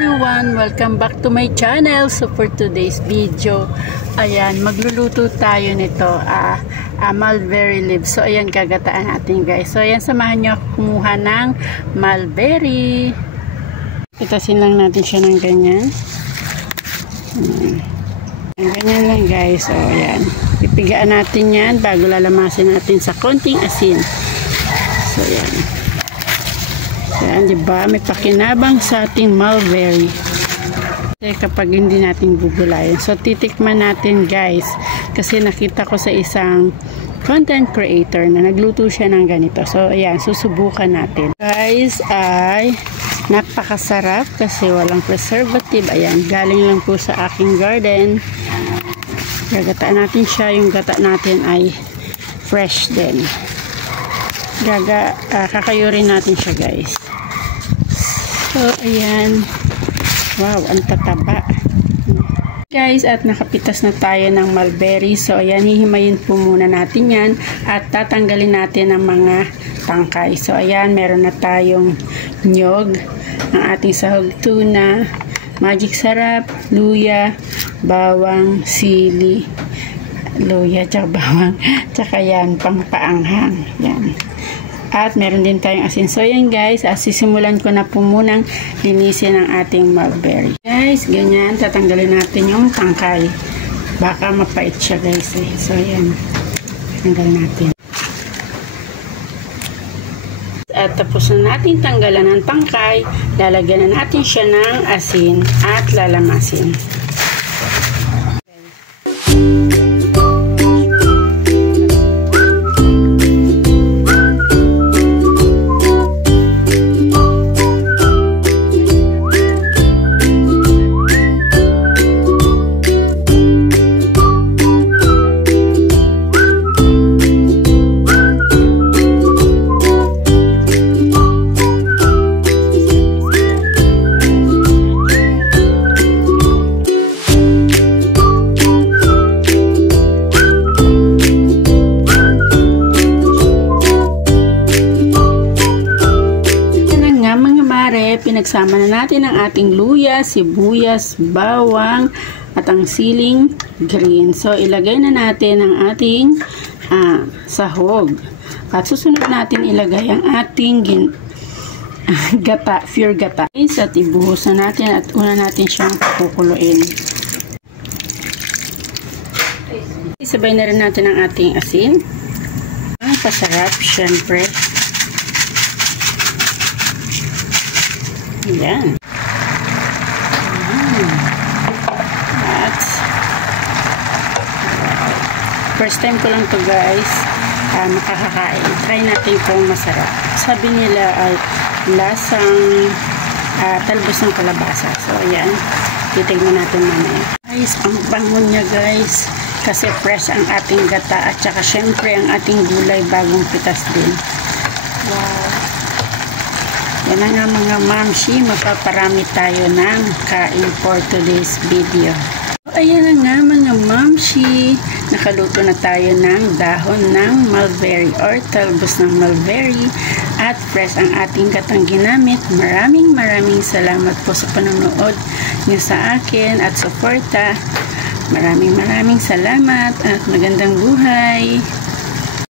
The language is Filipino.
Everyone, welcome back to my channel. So for today's video, ayan, magluluto tayo nito mulberry leaves. So ayan, gagataan natin guys. So ayan, samahan nyo ako kumuha ng mulberry. Itasin lang natin siya ng ganyan. Ganyan lang guys. So ayan, pipigaan natin yan bago lalamasin natin sa konting asin. So ayan. Yan, diba? May pakinabang sa ating mulberry. Kasi kapag hindi natin gugulayin. So, titikman natin guys. Kasi nakita ko sa isang content creator na nagluto siya ng ganito. So, ayan, susubukan natin. Guys, ay napakasarap kasi walang preservative. Ayan, galing lang po sa aking garden. Gagataan natin siya. Yung gata natin ay fresh din. Kakayurin natin siya guys. So, ayan. Wow, ang tataba. Guys, at nakapitas na tayo ng mulberry. So, ayan, hihimayin po muna natin yan. At tatanggalin natin ang mga tangkay. So, ayan, meron na tayong nyog, ang ating sahog tuna, magic sarap, luya, bawang, sili, luya, tsaka bawang, tsaka yan, pangpaanghang. Yan. At meron din tayong asin. So yan guys, sisimulan ko na po munang linisin ang ating mulberry. Guys, ganyan, tatanggalin natin yung tangkay. Baka mapait siya guys eh. So yan, tanggalin natin. At tapos na natin tanggalan ng tangkay, lalagyan na natin siya ng asin at lalamasin. Pinagsama na natin ang ating luya, sibuyas, bawang, at ang siling green. So, ilagay na natin ang ating sahog. At susunod natin ilagay ang ating gata, pure gata. At ibuhos na natin at una natin siyang kukuluin. Isabay na rin natin ang ating asin. Ang pasarap, syempre. Ayan. At first time ko lang to guys makakakain. Try natin kung masarap. Sabi nila ay lasang talbos ng kalabasa. So ayan, titignan natin mamaya. Guys, ang bango niya guys. Kasi fresh ang ating gata at saka syempre ang ating gulay bagong pitas din. Wow. Yan nga mga mamshi, magpaparami tayo ng kain for today's video. Ayan na nga mga mamshi, nakaluto na tayo ng dahon ng mulberry or talbos ng mulberry at fresh ang ating gatang ginamit. Maraming salamat po sa panonood niyo sa akin at suporta. Maraming salamat at magandang buhay.